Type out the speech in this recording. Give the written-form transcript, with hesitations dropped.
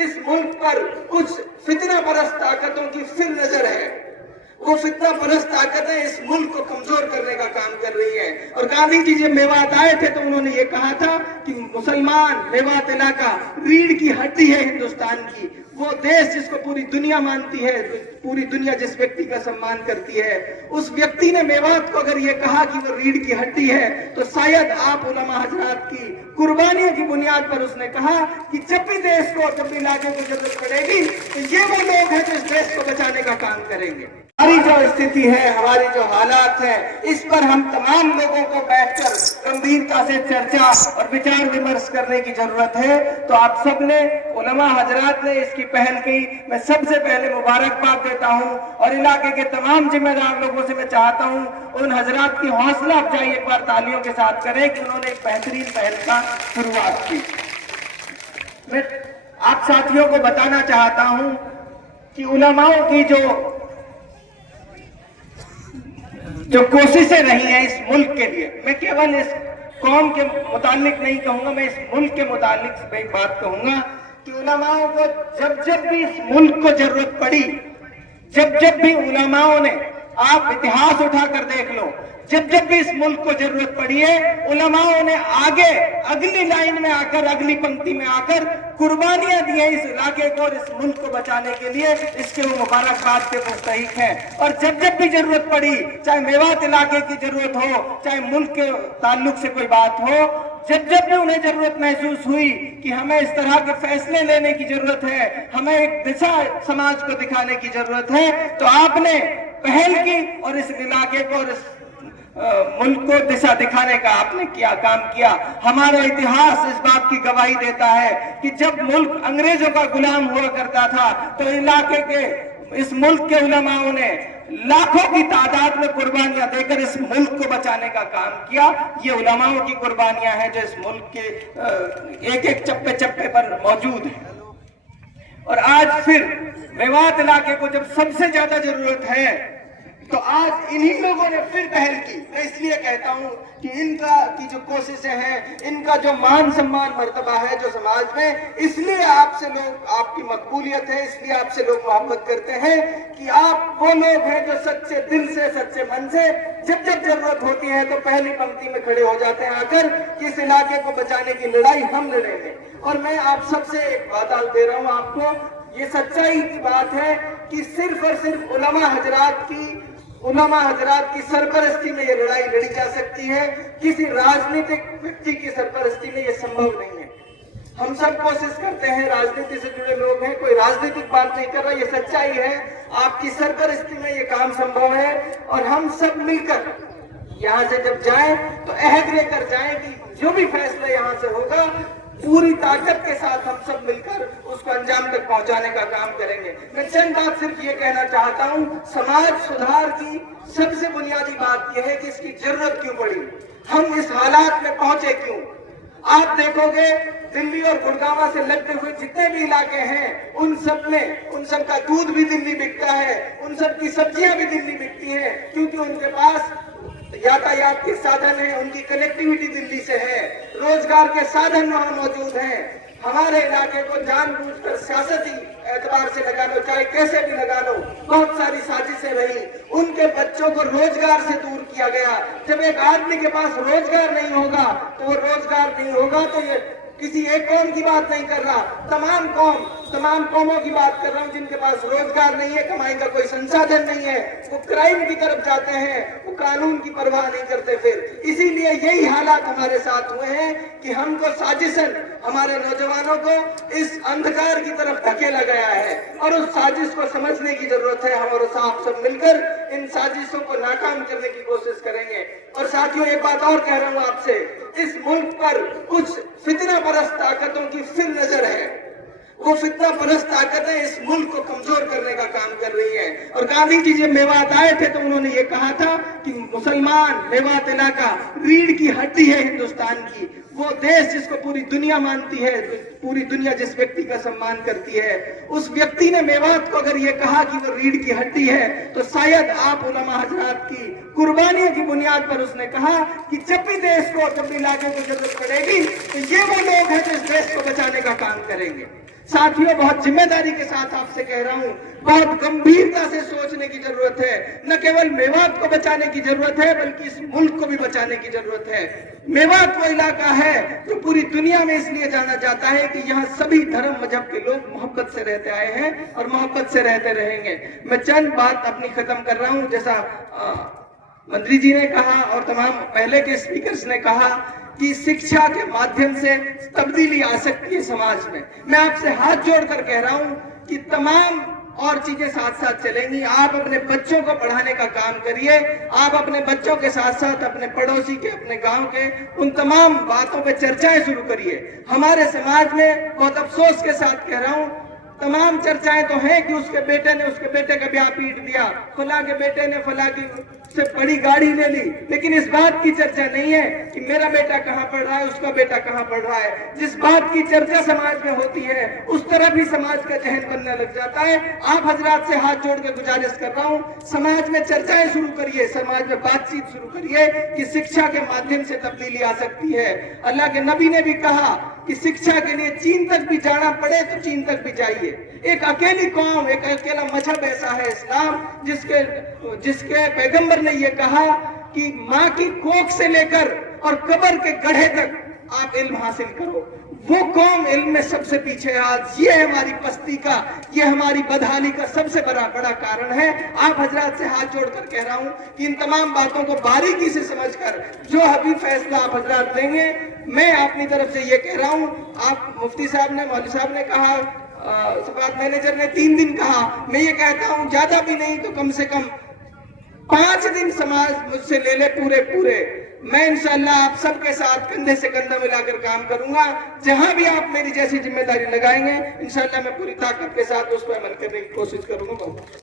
इस मुल्क पर कुछ फितना परस्त ताकतों की फिर नजर है। वो फितना परस्त ताकतें इस मुल्क को कमजोर करने का काम कर रही है। और गांधी जी जब मेवात आए थे तो उन्होंने ये कहा था कि मुसलमान मेवात इलाका रीढ़ की हड्डी है हिंदुस्तान की। वो देश जिसको पूरी दुनिया मानती है, पूरी दुनिया जिस व्यक्ति का सम्मान करती है, उस व्यक्ति ने मेवात को अगर ये कहा कि वो रीढ़ की हड्डी है, तो शायद आप उलमा हजरात की कुर्बानियों की बुनियाद पर उसने कहा कि जब भी देश को, जब भी इलाके को जरूरत पड़ेगी तो ये वो लोग हैं जो इस देश को बचाने का काम करेंगे। हमारी जो स्थिति है, हमारी जो हालात है, इस पर हम तमाम लोगों को बैठकर गंभीरता से चर्चा और विचार विमर्श करने की जरूरत है। तो आप सब ने, उलमा हजरात ने इसकी पहल की, मैं सबसे पहले मुबारकबाद देता हूं। और इलाके के तमाम जिम्मेदार लोगों से मैं चाहता हूं उन हजरात की हौसला अफजाई एक बार तालियों के साथ करें कि उन्होंने एक बेहतरीन पहल का शुरुआत की। मैं आप साथियों को बताना चाहता हूं कि उलमाओं की जो कोशिशें रही हैं इस मुल्क के लिए, मैं केवल इस कौम के मुतालिक नहीं कहूंगा, मैं इस मुल्क के मुतालिक एक बात कहूंगा कि उलमाओं को जब जब भी इस मुल्क को जरूरत पड़ी, जब जब भी उलमाओं ने, आप इतिहास उठाकर देख लो, जब जब भी इस मुल्क को जरूरत पड़ी है, उलमाओं ने आगे अगली लाइन में आकर, अगली पंक्ति में आकर कुर्बानियां दी हैं इस इलाके को और इस मुल्क को बचाने के लिए। इसके वो मुबारकबाद के मुस्तहिक हैं। और जब जब भी जरूरत पड़ी, चाहे मेवात इलाके की जरूरत हो, चाहे मुल्क के ताल्लुक से कोई बात हो, जब जब भी उन्हें जरूरत महसूस हुई कि हमें इस तरह के फैसले लेने की जरूरत है, हमें एक दिशा समाज को दिखाने की जरूरत है, तो आपने पहल की और इस इलाके को और इस मुल्क को दिशा दिखाने का आपने काम किया। हमारा इतिहास इस बात की गवाही देता है कि जब मुल्क अंग्रेजों का गुलाम हुआ करता था तो इलाके के, इस मुल्क के उलमाओं ने लाखों की तादाद में कुर्बानियां देकर इस मुल्क को बचाने का काम किया। ये उलमाओं की कुर्बानियां हैं जो इस मुल्क के एक एक चप्पे चप्पे पर मौजूद है। और आज फिर मेवात इलाके को जब सबसे ज्यादा जरूरत है तो आज इन्हीं लोगों ने फिर पहल की। मैं इसलिए कहता हूं कि इनका की जो कोशिशें हैं, इनका जो मान सम्मान मर्तबा है जो समाज में, इसलिए आपसे लोग, आपकी मकबूलियत है, इसलिए आपसे लोग मोहब्बत करते हैं कि आप वो लोग हैं जो सच्चे दिल से, सच्चे मन से जब जब जरूरत होती है तो पहली पंक्ति में खड़े हो जाते हैं आकर कि इस इलाके को बचाने की लड़ाई हम लड़ेंगे। और मैं आप सबसे एक बात दे रहा हूं आपको, ये सच्चाई की बात है कि सिर्फ और सिर्फ उलमा हजरात की सरपरस्ती में ये लड़ाई लड़ी जा सकती है। किसी राजनीतिक व्यक्ति की सरपरस्ती में ये संभव नहीं है। हम सब कोशिश करते हैं, राजनीति से जुड़े लोग हैं, कोई राजनीतिक बात नहीं कर रहा, ये सच्चाई है। आपकी सरपरस्ती में ये काम संभव है और हम सब मिलकर यहाँ से जब जाएं तो अहद लेकर जाएं कि जो भी फैसला यहाँ से होगा पूरी ताकत के साथ हम सब मिलकर उसको अंजाम तक पहुंचाने का काम करेंगे। मैं चंद बात सिर्फ ये कहना चाहता हूं, समाज सुधार की सबसे बुनियादी बात यह है कि इसकी जरूरत क्यों पड़ी, हम इस हालात में पहुंचे क्यों। आप देखोगे दिल्ली और गुड़गांव से लगते हुए जितने भी इलाके हैं, उन सब का दूध भी दिल्ली बिकता है, उन सब की सब्जियां भी दिल्ली बिकती हैं, क्योंकि उनके पास यातायात के साधन है, उनकी कनेक्टिविटी दिल्ली से है, रोजगार के साधन वहां मौजूद हैं। हमारे इलाके को जानबूझकर सियासती एतबार से लगा लो, चाहे कैसे भी लगा लो, बहुत सारी साजिशें रही, उनके बच्चों को रोजगार से दूर किया गया। जब एक आदमी के पास रोजगार नहीं होगा तो वो रोजगार नहीं होगा, तो ये किसी एक कौम की बात नहीं कर रहा, तमाम कौमों की बात कर रहा हूं जिनके पास रोजगार नहीं है, कमाई का कोई संसाधन नहीं है, वो क्राइम की तरफ जाते हैं, वो कानून की परवाह नहीं करते। फिर इसीलिए यही हालात हमारे साथ हुए हैं कि हमको साजिशन, हमारे नौजवानों को इस अंधकार की तरफ धकेला गया है और उस साजिश को समझने की जरूरत है। हम और आप सब मिलकर इन साजिशों को नाकाम करने की कोशिश करेंगे। और साथियों, एक बात और कह रहा हूं आपसे, इस मुल्क पर कुछ फितना परस्त ताकतों की फिर नजर है। वो फितना परस्त ताकतें इस मुल्क को कमजोर करने का काम कर रही है। और गांधी जी जब मेवात आए थे तो उन्होंने ये कहा था कि मुसलमान मेवात इलाका रीढ़ की हड्डी है हिंदुस्तान की। वो देश जिसको पूरी दुनिया मानती है, पूरी दुनिया जिस व्यक्ति का सम्मान करती है, उस व्यक्ति ने मेवात को अगर ये कहा कि वो रीढ़ की हड्डी है, तो शायद आप उलमा हजरात की कुर्बानियों की बुनियाद पर उसने कहा कि जब भी देश को, जब भी इलाके को जरूरत पड़ेगी तो ये वो लोग हैं जो इस देश को बचाने का काम करेंगे। साथियों, बहुत जिम्मेदारी के साथ आपसे कह रहा हूं, बहुत गंभीरता से सोचने की जरूरत है। न केवल मेवात को बचाने की जरूरत है, बल्कि इस मुल्क को भी बचाने की जरूरत है। मेवात वो इलाका है जो पूरी दुनिया में इसलिए जाना जाता है कि यहाँ सभी धर्म मजहब के लोग मोहब्बत से रहते आए हैं और मोहब्बत से रहते रहेंगे। मैं चंद बात अपनी खत्म कर रहा हूं। जैसा मंत्री जी ने कहा और तमाम पहले के स्पीकर्स ने कहा कि शिक्षा के माध्यम से तब्दीली आ सकती है समाज में। मैं आपसे हाथ जोड़कर कह रहा हूं कि तमाम और चीजें साथ साथ चलेंगी। आप अपने बच्चों को पढ़ाने का काम करिए। आप अपने बच्चों के साथ साथ अपने पड़ोसी के, अपने गांव के, उन तमाम बातों पे चर्चाएं शुरू करिए। हमारे समाज में बहुत अफसोस के साथ कह रहा हूं, तमाम चर्चाएं तो हैं कि उसके बेटे ने उसके बेटे का ब्याह पीट दिया, फला के बेटे ने फला की से बड़ी गाड़ी ले ली, लेकिन इस बात की चर्चा नहीं है कि मेरा बेटा कहां पढ़ रहा है, उसका बेटा कहां पढ़ रहा है। जिस बात की चर्चा समाज में होती है उस तरफ ही समाज का जहन बनने लग जाता है। आप हजरात से हाथ जोड़ के गुजारिश कर रहा हूं, समाज में चर्चाएं शुरू करिए, समाज में बातचीत शुरू करिए कि शिक्षा के माध्यम से तब्दीली आ सकती है। अल्लाह के नबी ने भी कहा कि शिक्षा के लिए चीन तक भी जाना पड़े तो चीन तक भी जाइए। एक अकेली कौम, एक अकेला मजहब ऐसा है इस्लाम, जिसके पैगंबर ने यह कहा कि माँ की कोख से लेकर और कब्र के गड्ढे तक आप इल्म हासिल करो। वो कौम इल्म में सबसे पीछे है आज। ये हमारी पस्ती का, ये हमारी बदहाली का सबसे बड़ा कारण है। आप हजरात से हाथ जोड़कर कह रहा हूं कि इन तमाम बातों को बारीकी से समझकर जो अभी फैसला आप हजरात लेंगे, मैं अपनी तरफ से ये कह रहा हूं। आप मुफ्ती साहब ने, मौलवी साहब ने कहा, सफात मैनेजर ने 3 दिन कहा, मैं ये कहता हूं ज्यादा भी नहीं तो कम से कम 5 दिन समाज मुझसे ले ले पूरे। मैं इंशाअल्लाह आप सबके साथ कंधे से कंधा मिलाकर काम करूंगा। जहां भी आप मेरी जैसी जिम्मेदारी लगाएंगे, इंशाअल्लाह मैं पूरी ताकत के साथ उस पर अमल करने की कोशिश करूंगा।